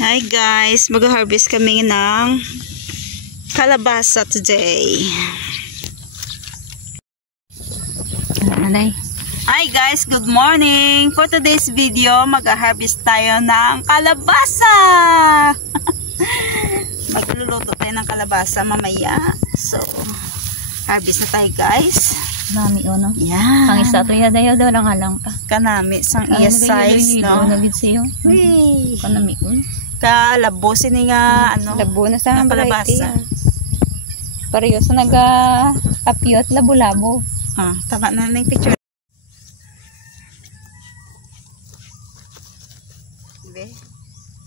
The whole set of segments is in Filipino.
Hi guys, mag-harvest kami ng kalabasa today. Hi guys, good morning. For today's video, mag-harvest tayo ng kalabasa. Magluluto tayo ng kalabasa mamaya. So, harvest na tayo guys. Nami o no? Yeah. Ang isa to yadayo daw lang alang pa. Kanami, sang iya size, no? Nagid siyo. Uy. Kanami o. Kalabo sini nga, ano? Labo na sa kalabasa. Pareho sa nag-apio at labo-labo. Ah, tama na ng picture.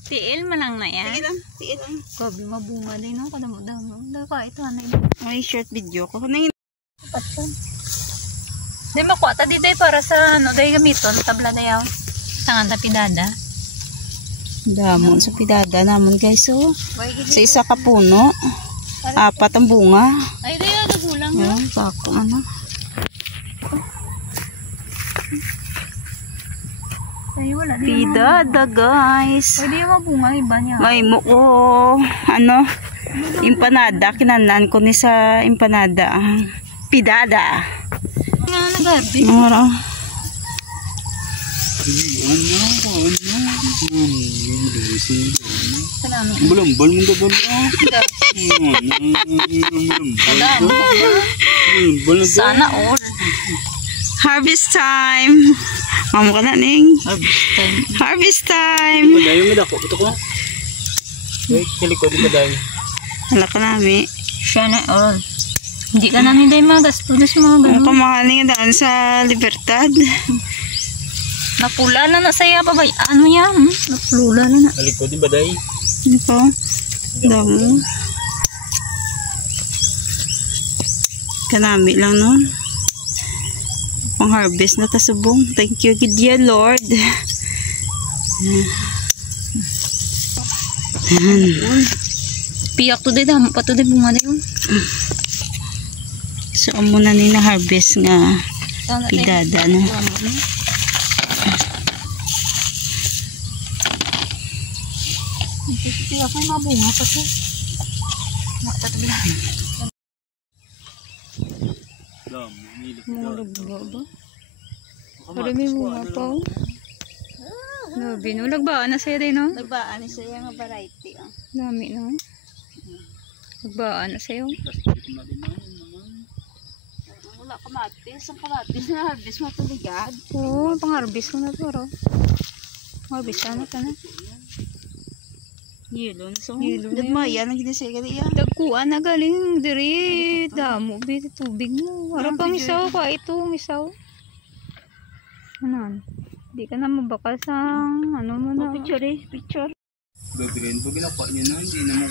Tiil man lang na yan. Tiil lang, tiil lang. Gabi mabunga din no? Kadamo-damo. Dahil ka ito anay. May short video ko. Ano yun? Patson. Di makuha ta di day para sa ano day gamiton. Tabla na yaw. Tangan na pinada. Damon sa pidada naman guys. So, sa isa ka puno. 4 ang bunga. Ay day nagulang ha. Ayan, bako ano. Ay wala. Pidada guys. Pwede yung mabunga iba niya. May muko. Ano? Empanada. Kinanan ko ni sa empanada. Pidada. Nga nag-harvest. Mara. Belum Sana all. Harvest time. Mamo ka na ning. Harvest time. Padayo nga dako ito ko. Wait, kilikod di padayo. Hala ka nami. Siya na all. Hindi ka namin dahil magasto na sa mga Ang ganun. kamahaling daan sa Libertad. Napula na na saya pa ba? Ano yan? Napula na na. Kilikod di padayo. Ano po? Damo. Kanami lang no. Pang harvest na tasubong. Thank you dear Lord. Piyak to din. Damo pa to din bunga din. So muna ni na harvest nga pidada no. Piyak may mabunga pa siya. Matatagla. Mulog ba? Para may bunga pa. Labi no. Lagbaan na siya din no? Nagbaan ni siya nga variety. Oh. Dami no? Lagbaan na siya. Wala kamatis. Ang kamatis na harvest mo tuligad. Oo, pang-harvest mo na to ro. Harvest na ka na. Yelo na so. Yelo na Nagmaya nang ginasay gali yan. Dagkuan na galing diri. Damo bit tubig mo. Wala pang isaw pa ito, isaw. Ano? Di ka na mabakal sa ano mo na. Picture eh, picture. Gagawin po ginawa niya na, hindi naman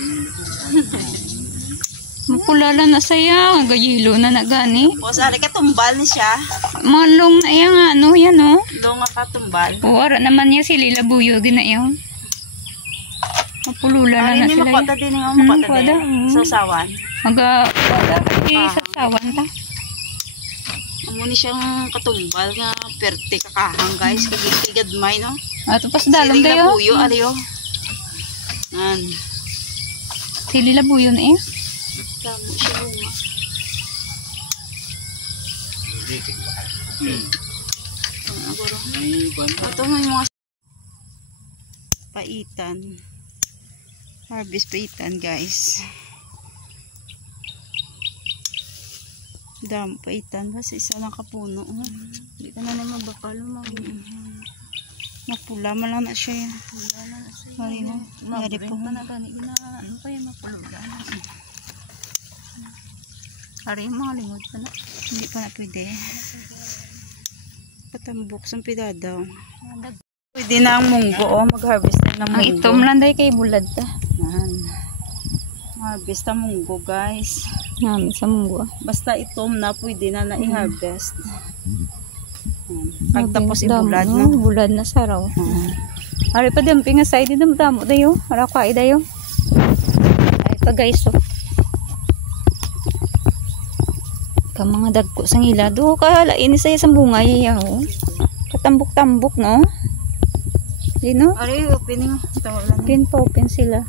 Mapulala na saya, gayilo na nagani. O sari ka tumbal ni siya. Malong na yan ano yan oh. Longa ka tumbal. O ara naman niya si Lila Buyo din na yan. Mapulula na Ari ni sila. makota din nga makota din. Sa sawan. Maga sa sawan ta. Amo ni siyang katumbal nga perte kakahang guys kagigad may no. Ato pas dalom dayo. Buyo aliyo. An. Si Lila Buyo na eh. Tamo siya bunga. Agoro. Ito may mga paitan. Harvest paitan guys. Dam paitan ba sa isa lang kapuno. Hindi ka na naman bakal Mapula man lang na siya yan. Mapula na siya. Mari mo. Yari po. Managani na ano kaya mapulula na. Ari mga lingod pa na. Hindi pa na pwede. Patambok sa pidadaw. Pwede na ang munggo. Oh. Mag-harvest na ng munggo. Ang itom lang dahil kay bulad ta. Yan. Harvest na munggo guys. Namin sa munggo. Basta itom na pwede na i-harvest. Pagtapos ibulad no? no? Bulad na saraw. Ari pa damping nga side din damo dayo. Ara kai dayo. Ay pa guys oh. Ka mga dagko sang ilado ka lain sa isang bunga yayaw. Katambok-tambok no. Di no? Ari, opening. Open sila.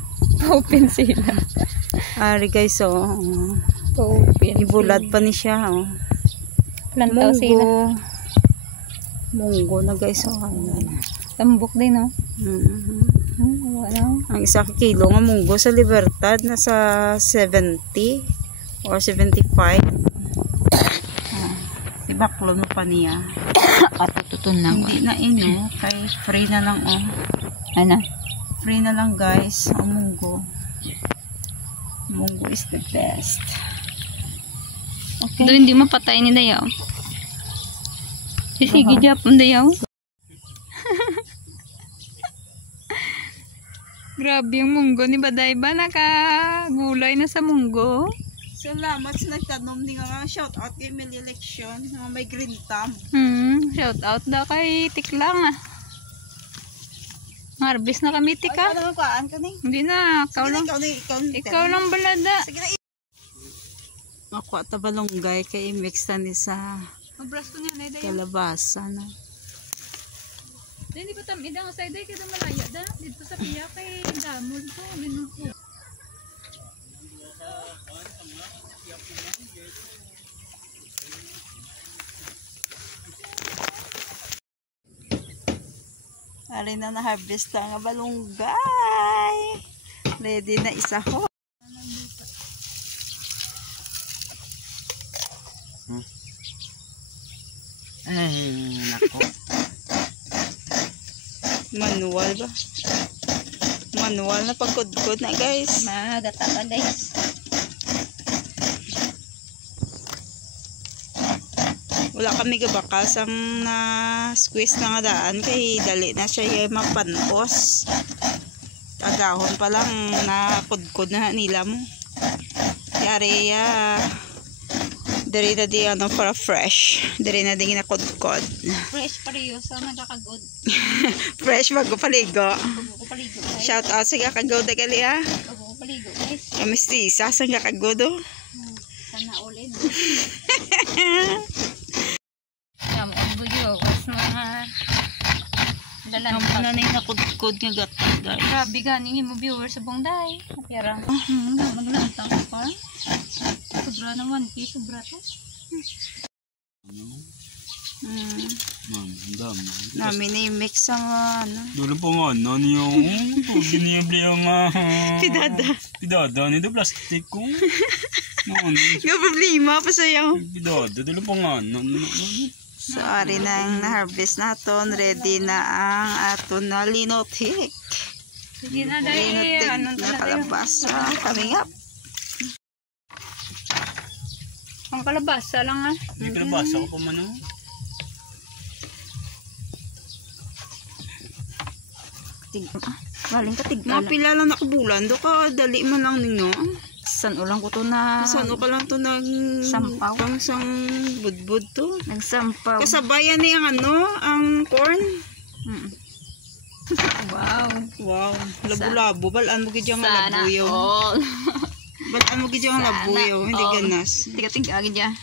Open sila. Ari guys, Open. ibulad pa ni siya, Plantaw sila. Munggo na guys, ayan. Tambok din, no? Wala. Ang isa kilo nga munggo sa Libertad nasa 70 or 75. Ibaklo mo pa niya. At tutun na. Hindi na kay free na lang Ano? Free na lang guys ang munggo. Munggo is the best. Okay. Doon hindi mapatay ni Dayaw. Sige, Japon Dayaw. Grabe yung munggo ni Baday ba? Nakagulay na sa munggo. Salamat sa nagtanong din nga shout out kay Mel Election na may green thumb. Shout out daw kay Tiklang Harvest na kami, Tika. Ay, kaan ka ni? Hindi na, ikaw lang. Ikaw lang balada. Sige na. Ako at balonggay kay mix na ni sa Mabras ko niya na Dayaw. kalabasa no. Hindi pa tam idang sa iday kada malaya da dito sa piya kay damol ko ginuko. Alin na na-harvest nga balonggay. Ready na isaho. Ay, nako. Manual ba? Manual na pagkudkod na guys. Magata ka guys. Wala kami gabakal sang na squeeze na nga daan kay dali na siya mapanpos. Agahon pa lang na kudkod na nila mo. Yari dari na di para fresh. Dari na di ginakudkod. Fresh pareho sa nagakagod. Fresh magpaligo. Bago ko paligo guys. Shout out sa kakagod na gali Bago ko paligo guys. Kamistisa sa kakagod Sana ulit. Ang video was mga dalan Amo pa. na na yung nakudkod nga gatag guys. Grabe ganing mo viewers sa bongday. Pero maglantang ko pa. Sobra naman, sobra to. Namin na yung mix ang Dulu po nga, ano yung ginibli ang pidada nito plastic ko. Yung problema pa sa'yo. Pidada, dulu po nga, So, ari na ang na-harvest natin. Ready na ang aton na linotik. Sige na dahil. Linotik na kalabasa. Coming up. Ang kalabasa lang May kalabasa ko pa man o. Galing ka tignan. Mapila lang nakabulan. Do ka, dali man lang ninyo. San ulang ko to na Saan ka lang to sampaw. Pang sang budbud to. Nagsampaw. Kasabayan ni ang ang corn. Wow. Wow. Labo-labo. Balaan mo gid yung labuyo. all. Balaan mo gid yung labuyo. Hindi ganas. Tiga-tiga agad ya.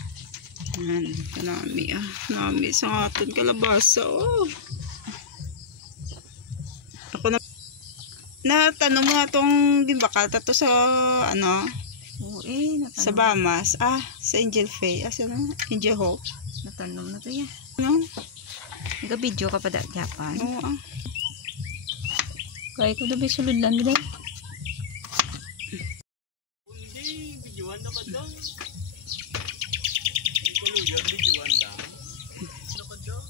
Yan. Kanami Nami sa aton kalabasa. Ako na tanong mo atong gimbakal tato sa sa Bamas. Sa Angel Faye. Sa Angel Hope. Natanong na to ya. Nag-video ka pa da Japan. Oo. Kaya ko dabi sulod lang gid. Hindi, bijuan na ka daw. Hindi ko lugar, bijuan daw. Ano ka daw?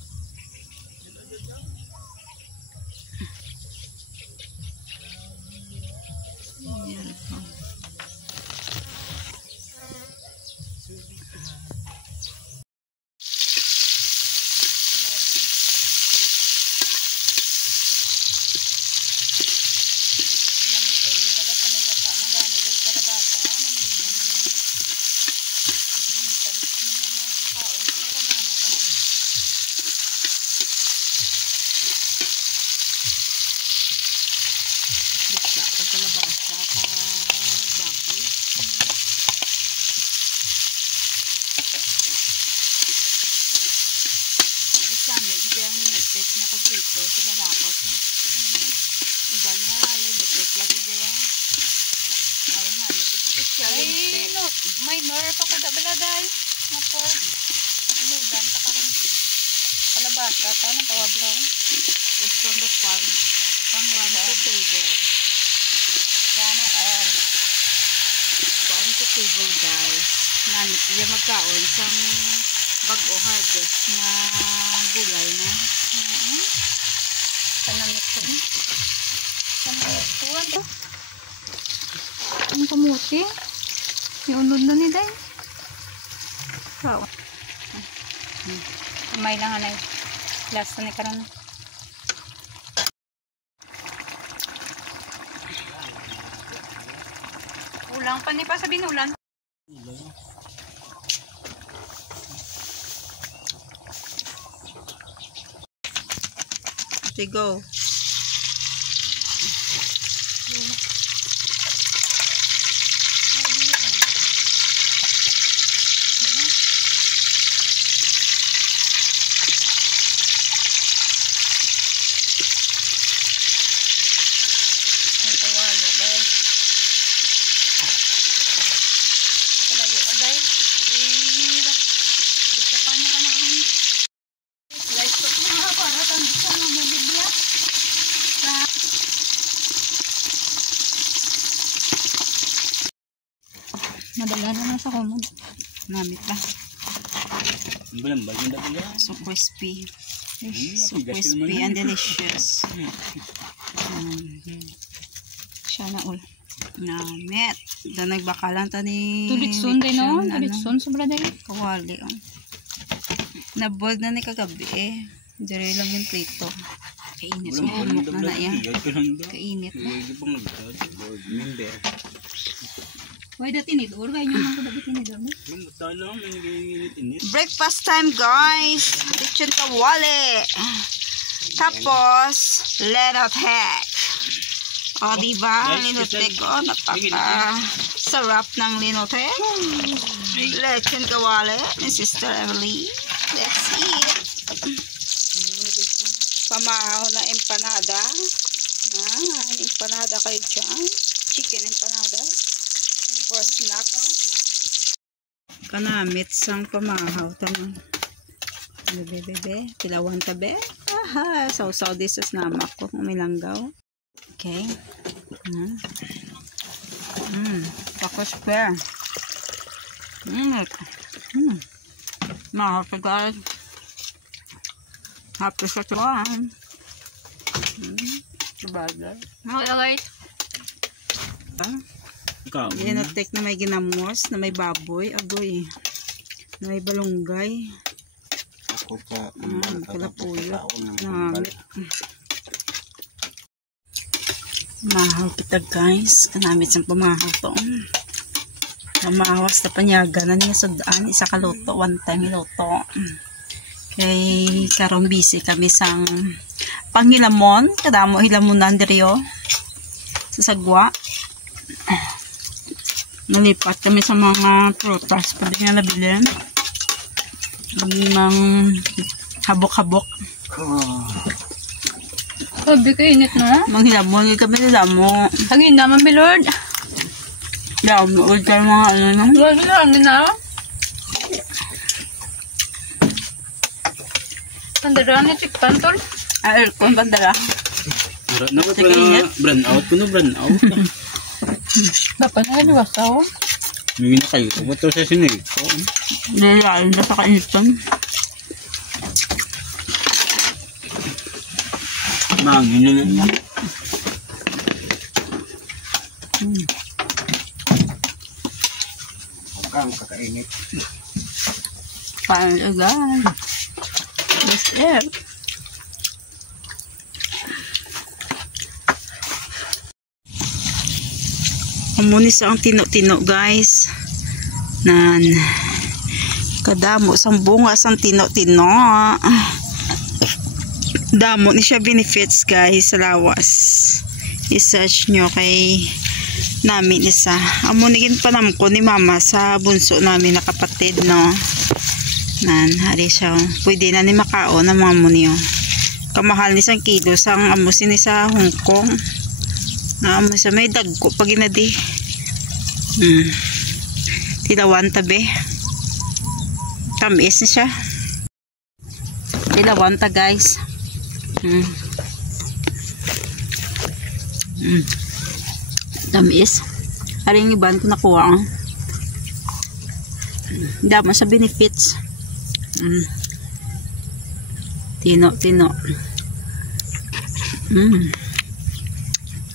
Nakagito, sa dalakot. minor pa ko baladay. Mapor. Ludan pa karon. Kalabasa paano tawag lang? It's from the farm. Pang one to table. Sana all. Farm to table guys. Nanit siya magkaon isang bago harvest na gulay na. Panamit ko. Panamit ko. Ang kamuti. Iunod na ni Day. Wow. May lang anay. Last na ni karon. Ulang pa ni pa sa binulan. Okay, go. Madala na sa kumod. Namit pa. Balambal yung dati yan. So crispy. So Tigas crispy naman and yan. delicious. Siya na ul. Namit. Da nagbakalan ta ni Tulitsun din no? lechon, Tulitsun sobra day. Kawali. Nabold na ni kagabi eh. Dire lang yung prito. Kainit. So humok na na yan. Kainit na. Why the tinidor? Kaya nyo lang ko dapat tinidor mo? Breakfast time guys. Lechon kawali. Tapos lenotek. O diba? Lenotek ko. Napaka sarap ng lenotek. Lechon kawali ni Sister Emily. Let's eat. Pamahaw na empanada. Empanada kayo dyan. Chicken empanada. For snacks. Kanamit sang pamahaw tang bebe tilawan tabe. Aha, sausaw di sa snamak ko kung may langgaw. Okay. Tapos pear. Mahal ka guys. Happy sa tuwan. Sabagay. Makalagay. Lenotek na may ginamos, na may baboy, agoy, na may balunggay, kalapuyot, mahal kita guys, kanamit sang pamahaw to. Pamahawas na panyaga na niya sudaan, isa kaluto, one time iluto. Kay karon busy kami sang panghilamon, kadamo hilamonan diriyo sa sagwa. Nalipat kami sa mga prutas pwede nga nabilin ng habok-habok. Sabi ko init na. Manghilamon kami nilamo. Hangin naman bilord. Lamo ulit ka mga ano na. Lagi na hangin na. Pandara na chikan tol. Aircon bandara. Brand out ko no, brand out. Dapat na liwasaw. Hindi na kayo. Ba't sa sinay? Lalain na sa kainitan. Mangin na lang. Ang kakainit. Kain agad. That's it. Amunis ang tino-tino guys. Nan kadamo sang bunga sang tino-tino. Damo ni siya benefits guys sa lawas. I-search nyo kay namin isa. Amunigin pa naman ko ni mama sa bunso namin na kapatid no. Nan hari siya. Pwede na ni makaon ng mga munyo. Kamahal ni sang kilo sang amusin ni sa Hong Kong. Na amo sa may dagko pag inadi. Dilawan tabi. Tamis na siya. Dilawan ta guys. Tamis. Aring iban ko nakuha. Dama sa benefits. Tino.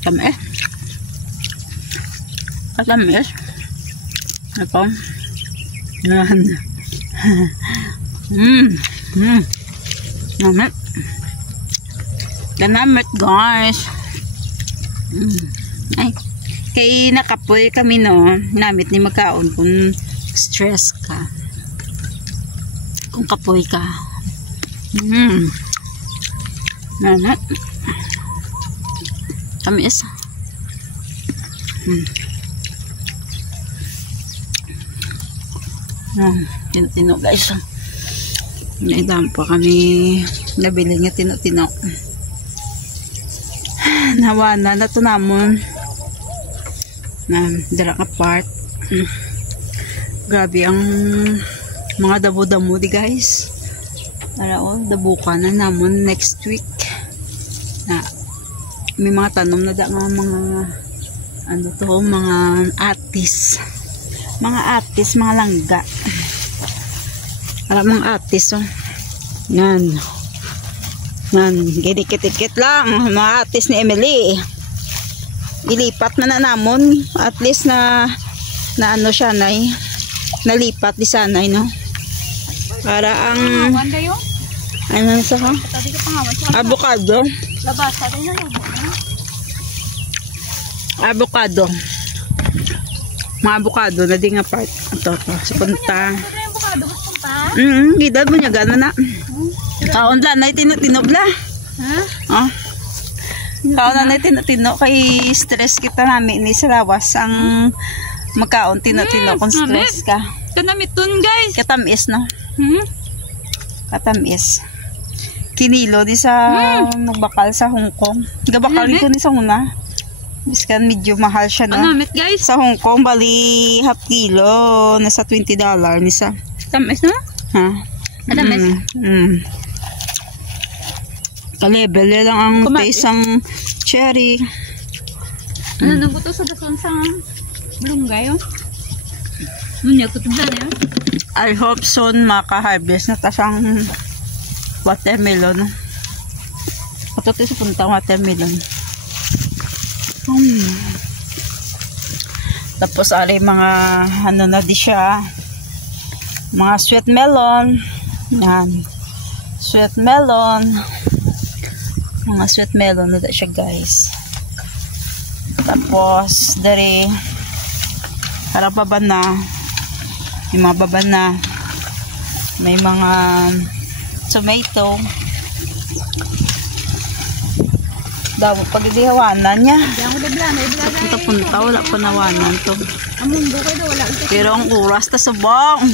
Tamis. Katamis. Ito. Yan. Namit. Namit guys. Ay. Kay nakapoy kami no. Namit ni magkaon kung stress ka. Kung kapoy ka. Namit. Tamis. Tino guys. Naidam pa kami nabili nga tino. Nawana na to namon na dala ka part. Grabe ang mga dabo-damo di guys. Para dabukan na namon next week. Na may mga tanom na da nga mga ano to, mga atis. Mga langga. Para mga atis Yan. Gidikit-ikit lang. Mga atis ni Emily. Ilipat na namon. At least na ano siya nalipat di sanay no. Para ang ano sa avocado. Labasa rin na Avocado. Mga avocado na di nga part. Ito. Sa punta. Gidad mo niya gano'n na. Kaon lang na tino-tinobla. Ha? Kaon lang na tino-tino. Kay stress kita namin ni sa lawas. Ang magkaon tino-tino kung stress ka. Kanamiton guys. Katamis no? Katamis. Kinilo di sa nagbakal sa Hong Kong. Gabakal ko ni sa una. Biskan medyo mahal siya no? Kanamit guys. Sa Hong Kong bali half kilo. Nasa $20 nisa. Tamis na? Ha? Tamis. Kalebel lang ang taste ng cherry. Ano na buto sa dason sa bulunggay Munya ko tugdan yun. I hope soon maka-harvest na tasang watermelon. Ito sa puntang watermelon. Tapos ari mga ano na di siya. Mga sweet melon. Yan. Sweet melon. Mga sweet melon na di siya guys. Tapos dari para baba na. May mga baba na. May mga tomato. Daw pag idihawanan niya. Punta wala pa nawanan to. Pero ang oras ta subong.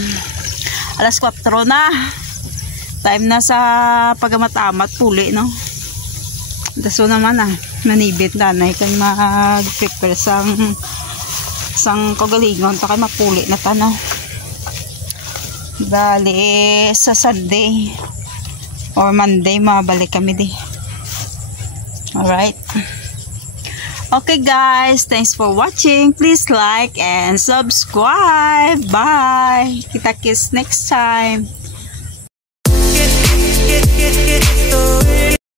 Alas 4 na. Time na sa pagama't-amat puli no. Daso naman nanibit nanay kay mag-prepare sang kagalingon ta kay mapuli na tanaw. Bali sa Sunday or Monday mabalik kami di. Alright. Okay guys, thanks for watching. Please like and subscribe. Bye. Kita-kits next time.